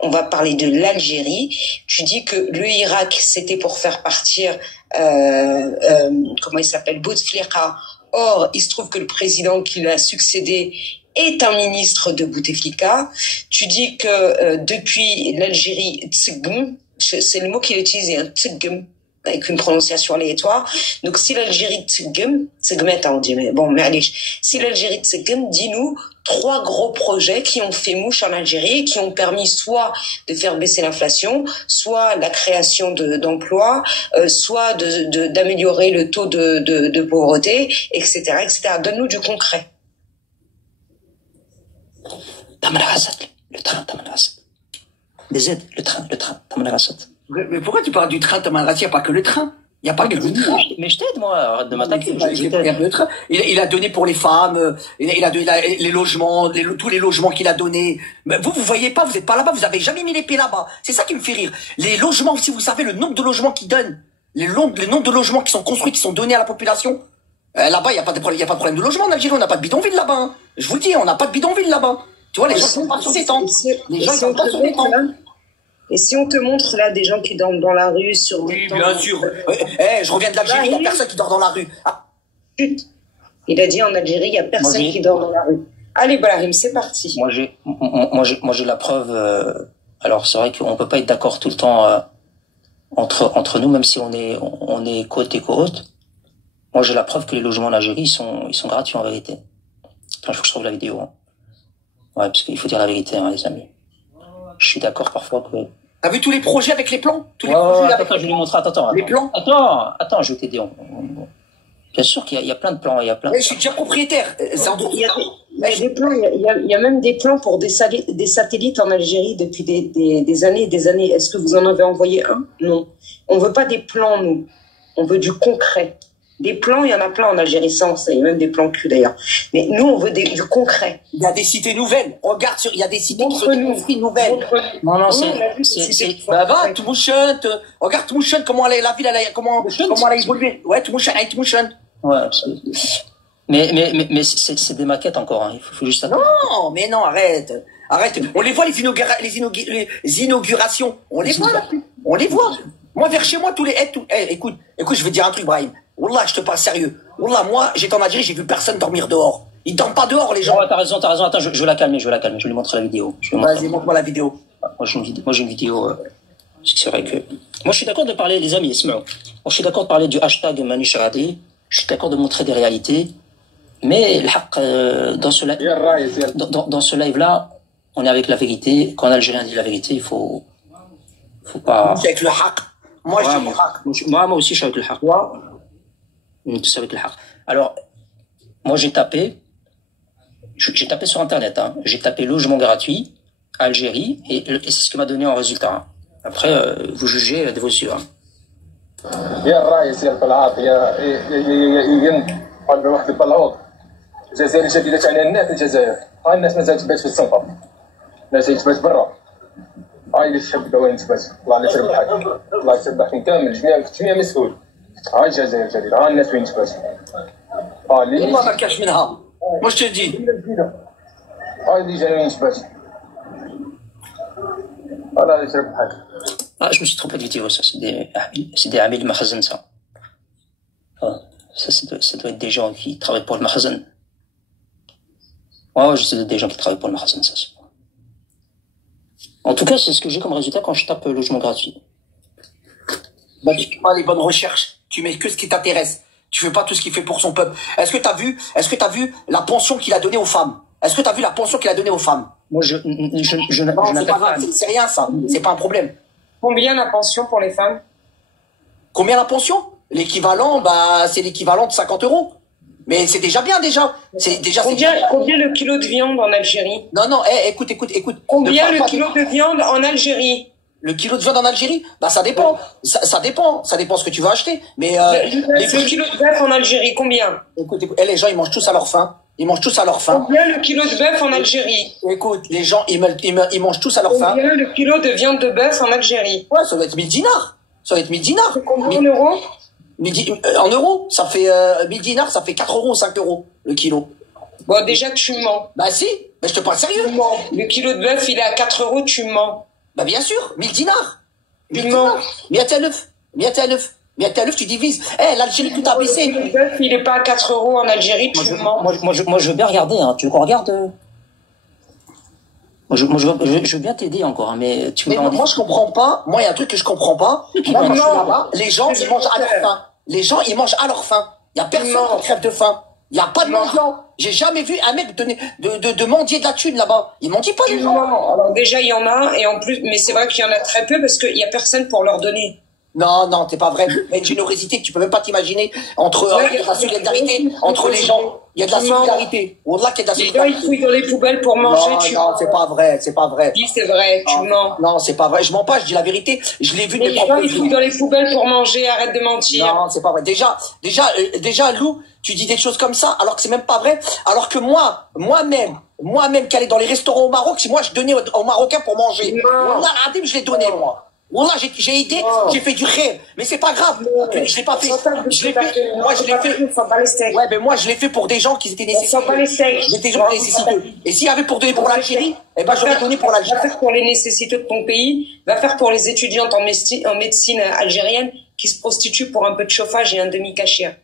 On va parler de l'Algérie. Tu dis que le Irak, c'était pour faire partir, comment il s'appelle, Bouteflika. Or, il se trouve que le président qui l'a succédé est un ministre de Bouteflika. Tu dis que depuis l'Algérie, tsegm, c'est le mot qu'il utilise, hein, tsegm, avec une prononciation aléatoire. Donc, si l'Algérie tsegm, tsegmet, on dit, mais bon, ma'alish. Si l'Algérie tsegm, dis-nous 3 gros projets qui ont fait mouche en Algérie, qui ont permis soit de faire baisser l'inflation, soit la création d'emplois, soit d'améliorer le taux de pauvreté, etc., etc. Donne-nous du concret. Le train, les aides, le train, Mais pourquoi tu parles du train, Tamanrasset? Il n'y a pas que le train. Il n'y a pas que le train. Mais je t'aide, moi, arrête de m'attaquer. Il a donné pour les femmes, il a donné les logements, tous les logements qu'il a donnés. Mais vous voyez pas, vous n'êtes pas là-bas, vous avez jamais mis les pieds là-bas. C'est ça qui me fait rire. Les logements, si vous savez le nombre de logements qu'il donne, le nombre de logements qui sont construits, qui sont donnés à la population, là-bas, il n'y a pas de problème de logement en Algérie, on n'a pas de bidonville là-bas. Hein. Je vous le dis, on n'a pas de bidonville là-bas. Tu vois, les gens ne sont pas sur des tentes. Les gens ne sont pas sur des tentes. Et si on te montre là des gens qui dorment dans la rue sur des tentes... Oui, bien sûr. Je reviens de l'Algérie, il n'y a personne qui dort dans la rue. Ah. Chut. Il a dit en Algérie, il n'y a personne qui dort dans la rue. Allez, Brahim, c'est parti. Moi, j'ai la preuve. Alors, c'est vrai qu'on ne peut pas être d'accord tout le temps entre nous, même si on est côte et côte. Moi, j'ai la preuve que les logements en Algérie, ils sont gratuits en vérité. Enfin, il faut que je trouve la vidéo. Hein. Ouais, parce qu'il faut dire la vérité, hein, les amis. Je suis d'accord parfois que... T'as vu tous les projets avec les plans? Tous les projets attends, je vais lui montrer. Attends. Les plans? Attends, je vais t'aider. Bien sûr qu'il y a plein de plans. Mais je suis déjà propriétaire. Il y a même des plans pour des satellites en Algérie depuis des années et des années. Est-ce que vous en avez envoyé un? Non. On veut pas des plans, nous. On veut du concret. Des plans, il y en a plein en Algérie, il y a même des plans cul d'ailleurs. Mais nous, on veut du concret. Il y a des cités nouvelles. Regarde, il y a des cités qui sont construites nouvelles. Non, bah va, Tmouchent. Regarde Tmouchent, comment la ville, comment elle a évolué. Ouais, Tmouchent. Ouais, mais c'est des maquettes encore, hein. Il faut juste attendre. Non, mais non, arrête. On les voit, les inaugurations. On les voit, là. On les voit. Moi, vers chez moi, tous les... écoute, je vais te dire un truc, Brahim. Wallah, je te parle sérieux. Wallah, moi, j'étais en Algérie, j'ai vu personne dormir dehors. Ils dorment pas dehors, les gens. Ouais, t'as raison. Attends, je vais la calmer. Je vais lui montrer la vidéo. Vas-y, montre-moi la vidéo. Moi, j'ai une vidéo. C'est vrai que... Moi, je suis d'accord de parler, les amis, Ismaël. Moi, je suis d'accord de parler du hashtag Manisharadi. Je suis d'accord de montrer des réalités. Mais, dans ce live-là, on est avec la vérité. Quand un Algérien dit la vérité, il faut pas... C'est avec le haq. Moi, je dis le haq. Moi aussi, je suis avec le haq. Tous avec le haq. Alors, moi, j'ai tapé sur Internet, hein. J'ai tapé logement gratuit, Algérie, et c'est ce qui m'a donné en résultat. Hein. Après, vous jugez de vos yeux. Hein. يا الرئيس يا البلاط يا قلب واحد البلاط الجزائر الجديده تاع الناس الجزائر ها الناس مازالت تبات في الزنقه الناس تبات برا هاي اللي تحب دوين تبات الله لا تربحك الله يتربحكم كامل جميع مسؤول هاي الجزائر الجديده ها الناس وين تبات ها اللي والله ما كاش منها واش تجي هاي اللي جاي وين تبات الله يتربحك. Ah, je me suis trompé de vidéo, ça. C'est des amis du Makhazan, ça. Enfin, ça doit être des gens qui travaillent pour le Makhazan. Ouais, je sais des gens qui travaillent pour le Makhazan, ça. En tout cas, c'est ce que j'ai comme résultat quand je tape logement gratuit. Bah, tu fais pas les bonnes recherches. Tu mets que ce qui t'intéresse. Tu fais pas tout ce qu'il fait pour son peuple. Est-ce que t'as vu la pension qu'il a donnée aux femmes? Est-ce que t'as vu la pension qu'il a donnée aux femmes? Moi, non, c'est rien, ça. C'est pas un problème. Combien la pension pour les femmes? Combien la pension? L'équivalent, bah, c'est l'équivalent de 50 €. Mais c'est déjà bien, déjà. Combien le kilo de viande en Algérie? Non, écoute. Combien le kilo de viande en Algérie? Le kilo de viande en Algérie? Bah, ça dépend. Ça dépend. Ça dépend ce que tu veux acheter. Mais, le kilo de bœuf en Algérie, combien? Écoute, les gens, ils mangent tous à leur faim. Combien le kilo de bœuf en Algérie? Écoute, les gens, ils mangent tous à leur faim. Combien le kilo de viande de bœuf en Algérie? Ouais, ça doit être 1000 dinars. C'est combien en euros? En euros, ça fait 1000 dinars, ça fait 4 € ou 5 € le kilo. Bon, déjà, tu mens. Bah si, mais je te parle Tu sérieux. mens. Le kilo de bœuf, il est à 4 euros, tu mens. Bah bien sûr, 1000 dinars. Tu 1000 mens. dinars. Miatalef, tu divises. Eh, l'Algérie, tout a Le baissé. kilo de bœuf, il est pas à 4 euros en Algérie, tu mens. Moi, je veux bien regarder, hein. Tu veux qu'on regarde? Je veux bien t'aider encore, hein, mais tu me Mais moi, je comprends pas. Moi, il y a un truc que je comprends pas. Qui Moi, quand je suis ment. là-bas, les gens, ils mangent à leur faim. Les gens, ils mangent à leur faim. Il y a personne ment. qui crève de faim. Il n'y a pas de ment. mendiant. J'ai jamais vu un mec de mendier de la thune là-bas. Ils mendient pas, les Tu gens. mens. Alors déjà, il y en a, et en plus, mais c'est vrai qu'il y en a très peu parce qu'il y a personne pour leur donner. Non, non, c'est pas vrai. Il y a une générosité que tu peux même pas t'imaginer entre Ouais, il y a de la solidarité entre les gens. Il y a de la Tu mens. solidarité. Wallah qu'il y a de la Les gens, ils solidarité. fouillent dans les poubelles pour manger, Non, tu non, mens. c'est pas vrai, c'est pas vrai. Oui, c'est vrai, tu mens. Non, c'est pas vrai. Je mens pas, je dis la vérité. Je l'ai vu de Les mes gens, propres ils fouillent yeux. dans les poubelles pour manger, arrête de mentir. Non, c'est pas vrai. Déjà, Lou, tu dis des choses comme ça, alors que c'est même pas vrai. Alors que moi-même, qui allais dans les restaurants au Maroc, si moi je donnais aux Marocains pour manger. Non. Wallah, Adim, je l'ai donné, moi. Wallah, j'ai aidé, Non. j'ai fait du khayr. Mais c'est pas grave. Je l'ai pas fait. Je l'ai fait. Moi, je l'ai fait. On s'en bat les steaks. Ouais, mais moi, je l'ai fait pour des gens qui étaient On s'en bat les nécessiteux. steaks. J'étais gens nécessiteux. Et s'il y avait pour donner pour l'Algérie, eh ben, j'aurais donné pour Va l'Algérie. faire pour les nécessités de ton pays, va faire pour les étudiantes en médecine algérienne qui se prostituent pour un peu de chauffage et un demi-cachère.